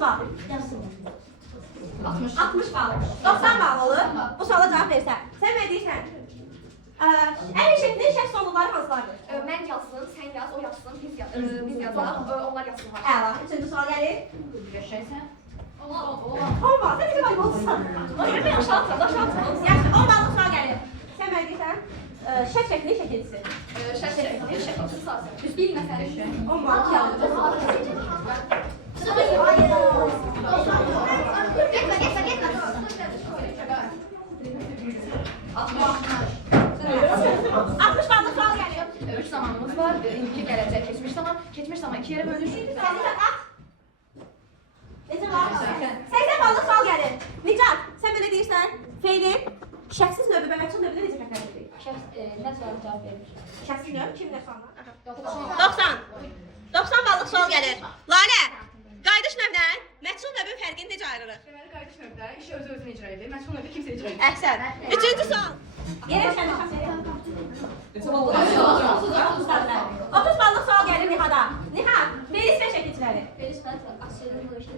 bal. 60 bal. 90 bal olur. Bu suala cavab versən. Sən nə deyirsən? Ən şəklin şəxs sonluqları hansılardır? Mən yazsın, sən yaz, o yazsın, biz yazaq, onlar yazsınlar. Əla. Üçüncü sual gəlir. Yaşayırsan? Olmaz. Sən bizim ayıb olsan. Mən aşağı atın. Yaxşı, 10 ballıq sual gəlir. Sən nə deyirsən? Şəxs şəklinin şəkilçisi. Şəkilçisi sahəsi. Düz bilməsən. 10 ballıq gəldi. Getmə. 60 ballıq sual gəlir. 3 zamanımız var. İndiki, gələcək, keçmiş zaman. Keçmiş zaman 2 yerə bölünür. Sən at. Necə var? 80 ballıq sual gəlir. Nicat, sən belə deyirsən, feilin şəxsiz növü və məchul növünə necə fərqləndirir? Nə sualı cavab verir? Şəxsiz növ kimlə sonra? 90. 90 ballıq sual gəlir. Lalə, qayıdış növlə məchul növün fərqini necə ayırırıq? Deməli, qayıdış növdə işi özü-özünə icra edir. Məchul növdə kimsə icra edir. Əhsən. Üçüncü sual. Yerə şəhər xəstəyə. 30 ballıq sual gəlir Nihada. Nihad, feil ismə şəkilçiləri. Verir, aşırı bu işdə.